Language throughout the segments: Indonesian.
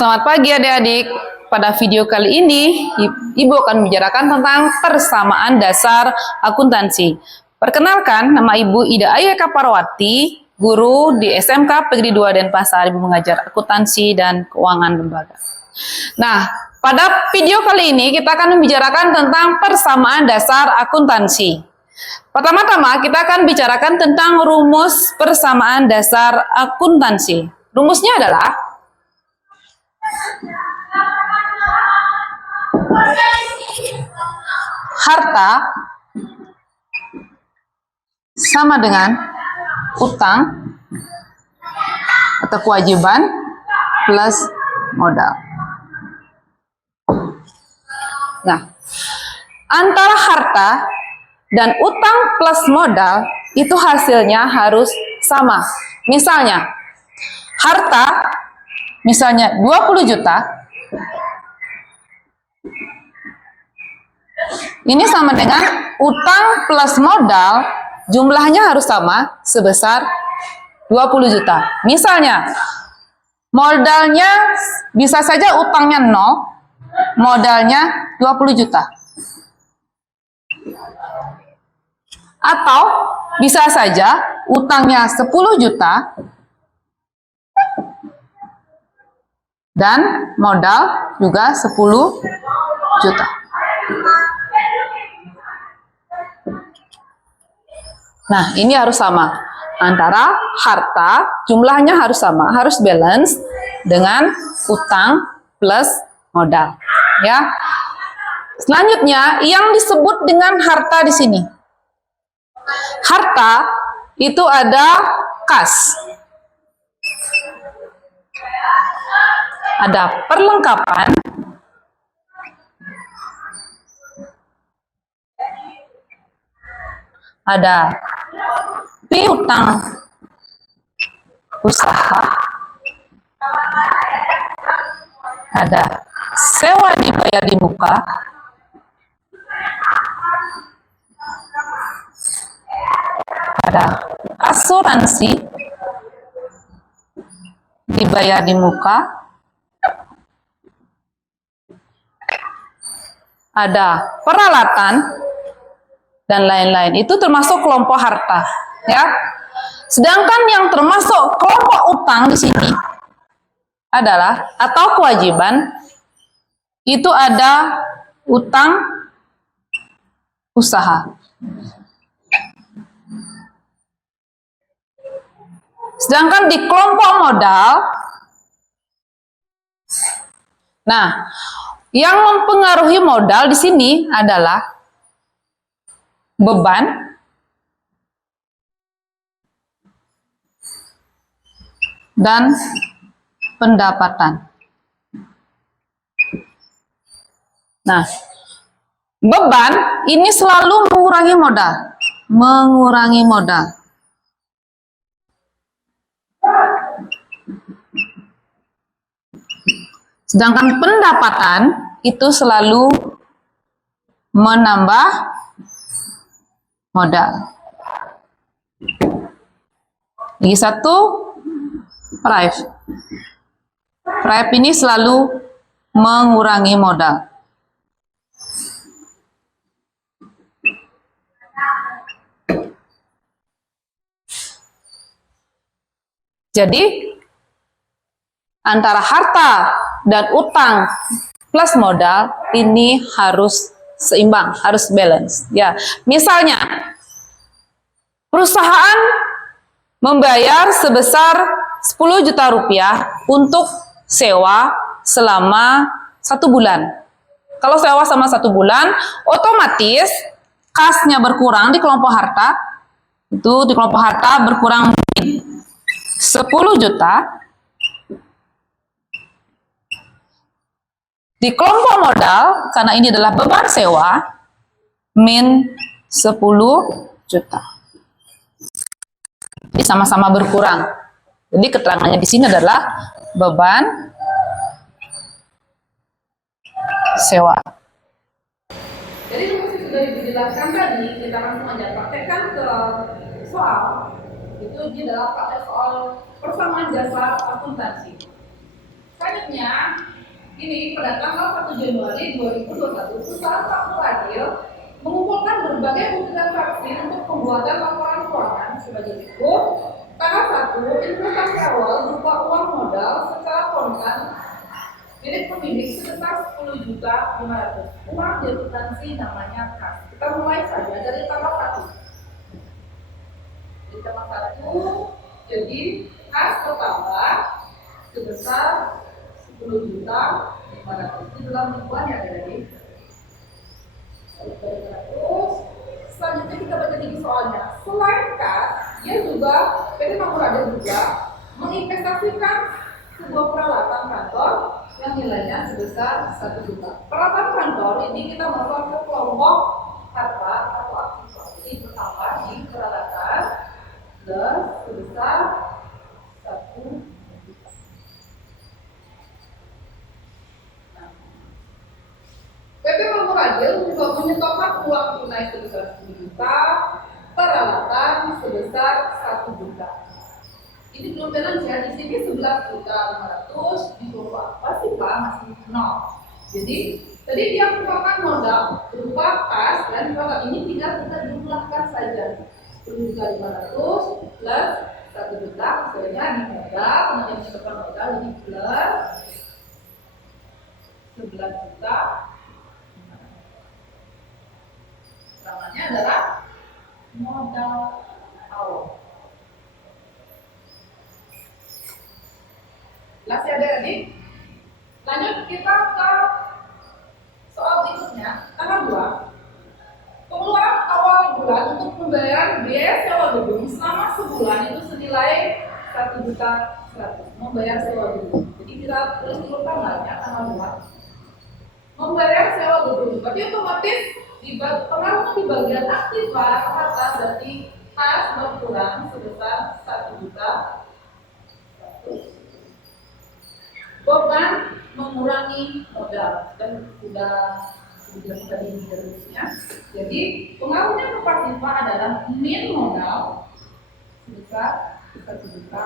Selamat pagi adik-adik. Pada video kali ini, Ibu akan membicarakan tentang persamaan dasar akuntansi. Perkenalkan, nama Ibu Ida Ayu Eka Parwati, guru di SMK Negeri 2 Denpasar. Ibu mengajar akuntansi dan keuangan lembaga. Nah, pada video kali ini kita akan membicarakan tentang persamaan dasar akuntansi. Pertama-tama kita akan bicarakan tentang rumus persamaan dasar akuntansi. Rumusnya adalah harta sama dengan utang atau kewajiban plus modal. Nah, antara harta dan utang plus modal itu hasilnya harus sama. Misalnya, harta misalnya 20 juta. Ini sama dengan utang plus modal, jumlahnya harus sama sebesar 20 juta. Misalnya, modalnya bisa saja utangnya 0, modalnya 20 juta. Atau bisa saja utangnya 10 juta dan modal juga 10 juta. Nah, ini harus sama. Antara harta, jumlahnya harus sama, harus balance dengan utang plus modal. Ya. Selanjutnya, yang disebut dengan harta di sini. Harta itu ada kas. Ada perlengkapan, ada piutang usaha, ada sewa dibayar di muka, ada asuransi dibayar di muka, ada peralatan, dan lain-lain. Itu termasuk kelompok harta, ya. Sedangkan yang termasuk kelompok utang di sini adalah atau kewajiban itu ada utang usaha. Sedangkan di kelompok modal, nah, yang mempengaruhi modal di sini adalah beban, dan pendapatan. Nah, beban ini selalu mengurangi modal. Mengurangi modal. Sedangkan pendapatan itu selalu menambah modal. Lagi satu, price. Price ini selalu mengurangi modal. Jadi, antara harta dan utang plus modal ini harus seimbang, harus balance. Ya, misalnya perusahaan membayar sebesar 10 juta rupiah untuk sewa selama 1 bulan. Kalau sewa selama 1 bulan, otomatis kasnya berkurang di kelompok harta. Itu di kelompok harta berkurang 10 juta. Di kelompok modal, karena ini adalah beban sewa, min 10 juta. Jadi sama-sama berkurang. Jadi keterangannya di sini adalah beban sewa. Jadi rumus sudah dijelaskan tadi, kita langsung aja praktekkan ke soal. Itu dia adalah praktek soal persamaan dasar akuntansi. Selanjutnya, ini pada tanggal 1 Januari 2021, perusahaan Makmur Adil mengumpulkan berbagai bukti dan saksi untuk pembuatan laporan keuangan sebagai berikut. Tanggal 1, investasi awal berupa uang modal secara kontan milik pemilik sebesar 10.500.000. Uang di akuntansi namanya kas. Kita mulai saja dari tanggal 1. Di tanggal 1, jadi kas pertama sebesar 10.500.000. Di dalam ribuan ya jadi. Terus selanjutnya kita baca di soalnya. Selain kas, dia juga PT Makmur Adil juga menginvestasikan sebuah peralatan kantor yang nilainya sebesar 1 juta. Peralatan kantor ini kita masuk ke kelompok harta atau aktiva. Jadi pertama di peralatan plus sebesar 1 juta. PT Makmur Adil juga menyetorkan uang tunai sebesar 10 juta, peralatan sebesar 1 juta. Ini belum balance ya, di sini 11.500.000 disuruh apa sih Pak? Masih 0. Jadi tadi dia merupakan modal berupa kas dan peralatan ini tinggal kita jumlahkan saja. 10.500.000 plus 1 juta, hasilnya di modal, kemudian menyetorkan modal ini plus 11 juta. Namanya adalah modal awal. Jelas ya adik-adik? Lanjut kita ke soal berikutnya, tanggal 2. Pengeluaran awal bulan untuk pembayaran biaya sewa gedung selama sebulan itu senilai 1.100.000. Membayar sewa gedung. Jadi kita tulis dulu tanggalnya, tanggal 2. Membayar sewa gedung. Berarti otomatis pengaruhnya di bagian aktiva harta berarti kas berkurang sebesar 1 juta. Beban mengurangi modal dan sudah tadi terusnya. Jadi pengaruhnya ke pasifa adalah min modal sebesar 1 juta.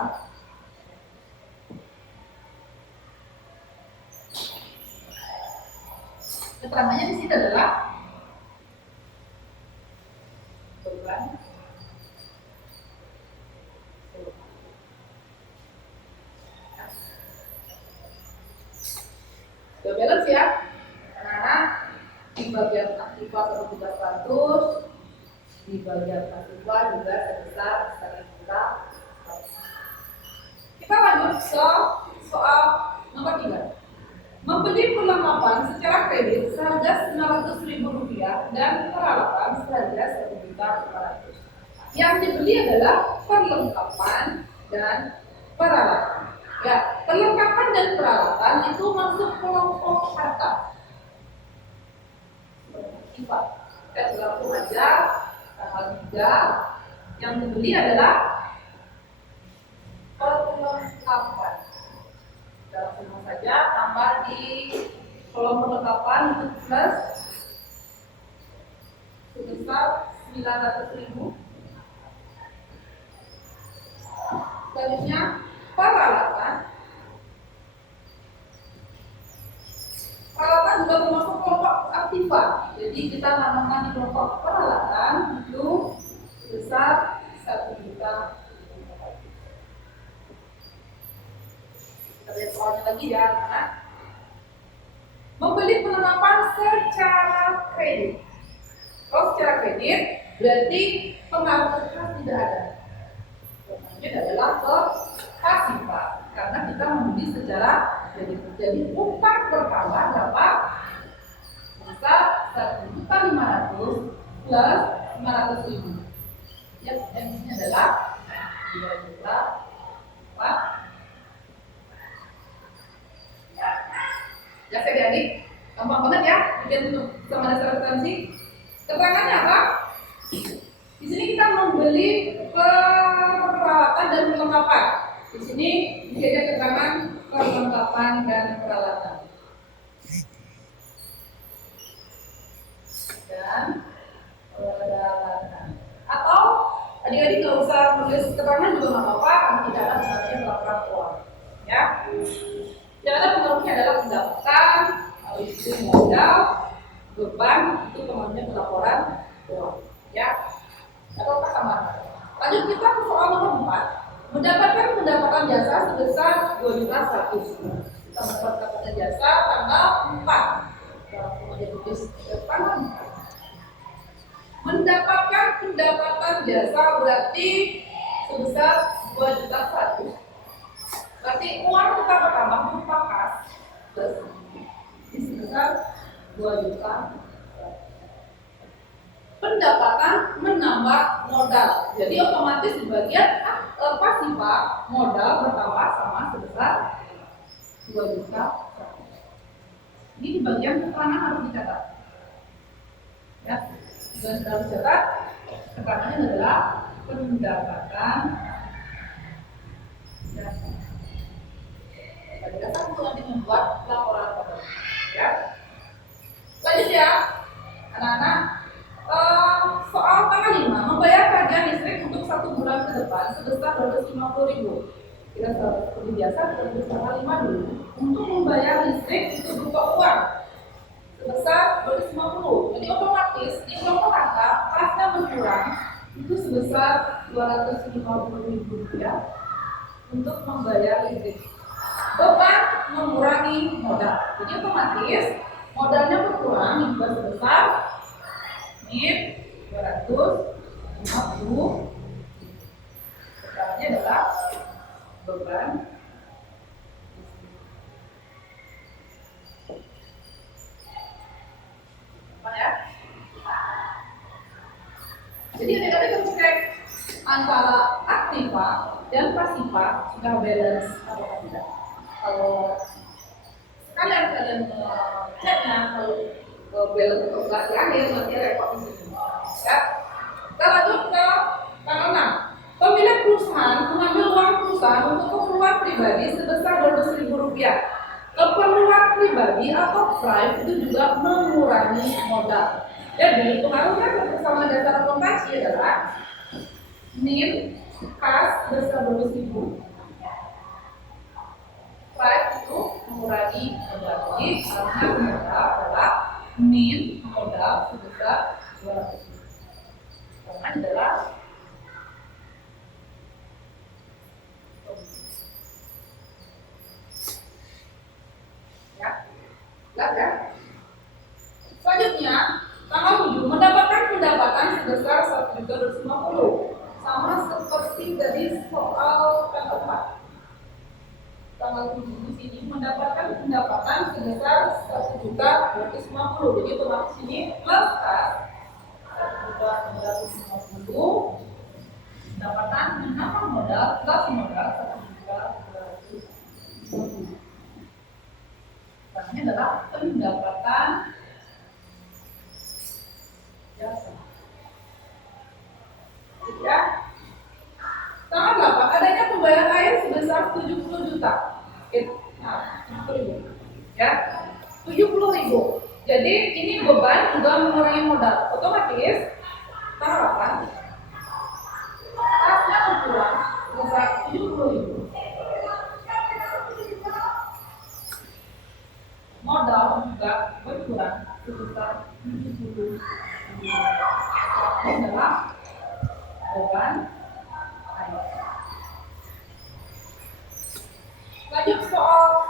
Keterangannya di sini adalah beban. Sudah balance ya, karena di bagian aktiva 1.100, di bagian pasifa juga sebesar 1 juta. Kita lanjut ke soal nomor 3. Membeli perlengkapan secara kredit seharga Rp900.000 dan peralatan seharga Rp1.400.000. Yang dibeli adalah perlengkapan dan peralatan. Ya, perlengkapan dan peralatan itu masuk kelompok harta. Kita langsung aja tanggal 3. Yang dibeli adalah perlengkapan. Kita langsung saja tambah di kolom perlengkapan itu plus sebesar 900.000. Selanjutnya peralatan. Peralatan juga termasuk kelompok aktiva. Jadi kita namakan di kelompok peralatan itu sebesar 1 juta. Kita lihat soalnya lagi ya, anak. Membeli perlengkapan secara kredit. Kalau secara kredit berarti pengaruh kas tidak ada. Ini adalah ke pasifa karena kita membeli secara kredit. Jadi utang pertama dapat sebesar 1.500.000 plus 500.000. Ya, ini adalah 2 juta. Ya adik-adik, gampang banget ya bikin sama dasar akuntansi. Keterangannya apa? Di sini kita membeli peralatan dan perlengkapan. Di sini ada keterangan perlengkapan dan peralatan. Dan peralatan. Atau adik-adik nggak usah menulis keterangan juga nggak apa-apa, karena tidak ada misalnya laporan keuangan. Ya. Yang ada pengaruhnya adalah pendapatan, habis itu modal, beban, itu pengaruhnya pelaporan keuangan. Ya, atau sama. Lanjut kita ke soal nomor 4. Mendapatkan pendapatan jasa sebesar 2.100.000. Kita mendapatkan jasa tanggal 4. Kalau kemudian tulis depan 4. Mendapatkan pendapatan jasa berarti sebesar 2.100.000. Berarti uang kita pertama berupa kas plus ini sebesar 2 juta. Pendapatan menambah modal. Jadi otomatis di bagian pasifah modal bertambah sama sebesar 2 juta. Ini di bagian keterangan harus dicatat. Ya, dan harus dicatat. Keterangannya adalah pendapatan jasa. Pada dasar untuk nanti membuat laporan keuangan. Ya. Lanjut ya, anak-anak. Soal tanggal 5, membayar tagihan listrik untuk 1 bulan ke depan sebesar 250.000. Kita seperti biasa kita tulis tanggal 5 dulu. Untuk membayar listrik itu berupa uang sebesar 250. Jadi otomatis di kelompok kata kasnya berkurang itu sebesar 250.000 rupiah untuk membayar listrik. Beban mengurangi modal. Jadi otomatis modalnya berkurang juga sebesar min 250. Pertanyaannya adalah beban. Apa ya? Jadi adik-adik harus cek antara aktiva dan pasifa sudah balance atau tidak. Kalau kalian ceknya kalau balance atau enggak di akhir nanti repot di sini. Ya. Kita lanjut ke tanggal 6. Pemilik perusahaan mengambil uang perusahaan untuk keperluan pribadi sebesar 200.000 rupiah. Keperluan pribadi atau private itu juga mengurangi modal. Jadi pengaruhnya ke persamaan dasar akuntansi adalah NIM kas sebesar 200.000. Private itu mengurangi modal. Jadi karena modal adalah NIM modal sebesar 200.000. Karena adalah jelas ya. Selanjutnya, tanggal 7 mendapatkan pendapatan sebesar 1.250. Sama seperti dari soal tanggal 4. Tanggal 7 di sini mendapatkan pendapatan sebesar 1.250. Jadi otomatis ini plus kas 1.250. Pendapatan menambah modal plus modal 1.250. Ini adalah pendapatan jasa. Ya. Tanggal 8 adanya pembayaran air sebesar 70 juta. Nah, 70.000. Ya. 70.000. Jadi ini beban juga mengurangi modal. Otomatis tanggal 8 kasnya berkurang sebesar 70.000. Modal juga berkurang sebesar 70.000. Ini adalah beban air. Lanjut soal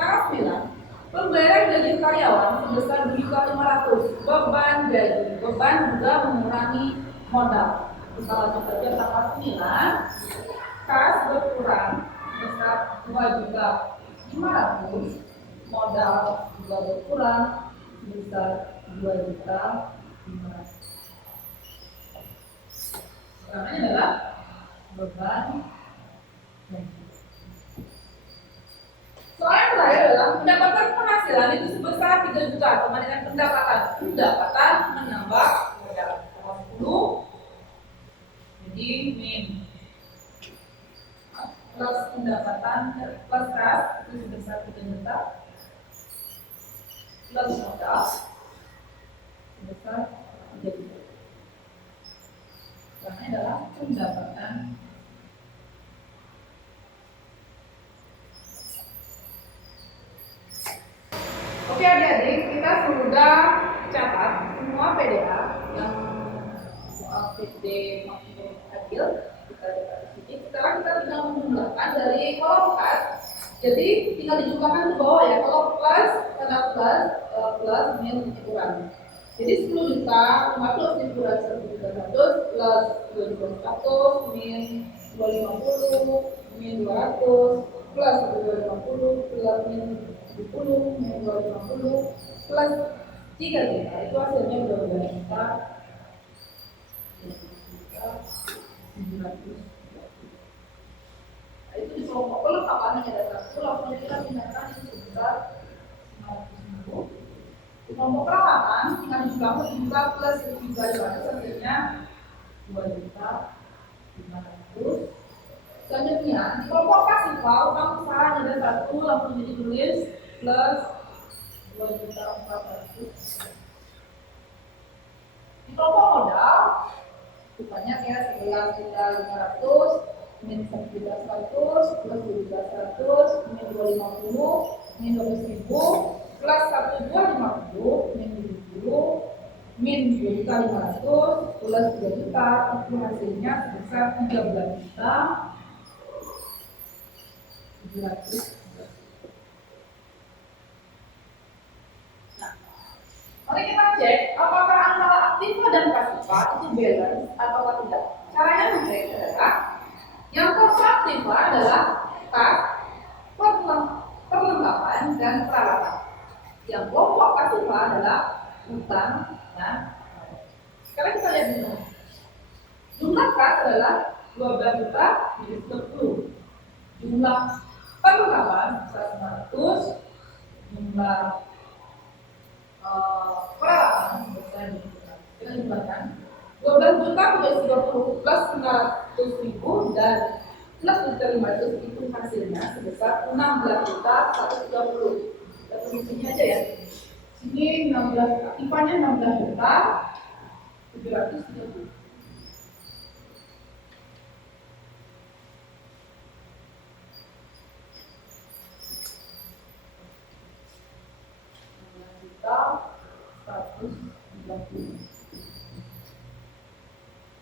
tanggal 9. Pembayaran gaji karyawan sebesar 2.500. Beban gaji. Beban juga mengurangi modal. Kita lanjut saja tanggal 9. Kas berkurang sebesar 2.500. Modal juga berkurang sebesar 2.500. Sekarang adalah beban gaji. Soal yang terakhir adalah pendapatan penghasilan itu sebesar 3 juta sama dengan pendapatan menambah modal 10. Jadi min plus pendapatan plus kas itu sebesar 3 juta plus modal sebesar 3 juta. Karena adalah pendapatan Oke adik-adik, kita sudah catat semua PDA yang PD maksimum adil kita catat di sini. Sekarang kita tinggal menjumlahkan dari kolom kas. Jadi tinggal dijumlahkan ke bawah ya. Kalau plus, karena plus min kurang. Jadi 10 juta 50 dikurang 1 juta 100 plus 2 juta 100 min 250 min 200 plus 250 plus min 70 min 250 plus 3 juta. Itu hasilnya 12 juta 700. Nah, itu di kelompok kelengkapan hanya ada satu, langsung kita pindahkan itu sebesar 900.000. Di kelompok perawatan tinggal dijumlahkan 7 juta plus 1 juta 200 hasilnya 2 juta 500. Selanjutnya di kelompok pasifa utang usaha ada satu, langsung jadi tulis plus 2 juta 400. Di kelompok modal rupanya kayak 11 juta 500 min 1 juta 100 plus 2 juta 100 min 250 min 12.000 plus 1 juta 50 min 70 min 2 juta 500 plus 3 juta, itu hasilnya sebesar 13 juta 700. Nah, mari kita cek apakah antara aktiva dan pasifa itu balance atau tidak. Caranya mengecek adalah yang kelompok aktiva adalah kas, perlengkapan, dan peralatan. Yang kelompok pasifa adalah utang dan sekarang kita lihat dulu. Jumlah kas adalah 12 juta minus 10. Jumlah perlengkapan 100, jumlah peralatan sebesar 2 juta. Kita jumlahkan 12 juta minus 30 plus 900.000 dan plus 1.500 itu hasilnya sebesar 16 juta 130. Kita tulis sini aja ya. Sini 16, aktifanya 16 juta 730.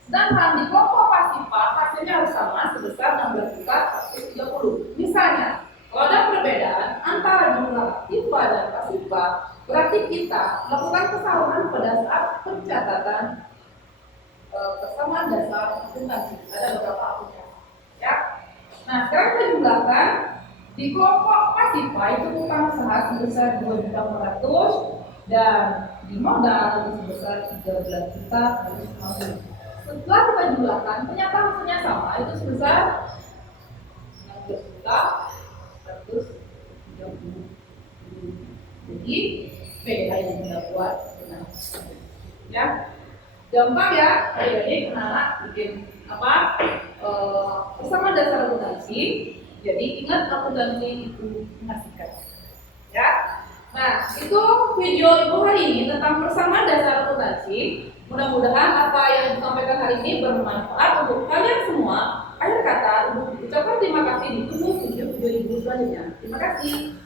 Sedangkan di kelompok pasifa hasilnya harus sama sebesar 16 juta 130. Misalnya, kalau ada perbedaan antara jumlah aktiva dan pasifa, berarti kita melakukan kesalahan pada saat pencatatan persamaan dasar akuntansi. Ada beberapa aplikasi, ya. Nah, sekarang kita jumlahkan di kelompok pasifa itu utang usaha sebesar 2 juta 400 dan di modal itu sebesar 13 juta 150. Setelah kita jumlahkan, ternyata hasilnya sama, itu sebesar 19 juta 130. Jadi PDA yang kita buat benar. Ya, gampang ya, adik-adik anak bikin apa? Persamaan dasar akuntansi. Jadi ingat akuntansi itu menghasilkan. Ya. Nah, itu video ibu hari ini tentang persamaan dasar akuntansi. Mudah-mudahan apa yang disampaikan hari ini bermanfaat untuk kalian semua. Akhir kata, ucapkan terima kasih, ditunggu video ibu selanjutnya. Terima kasih.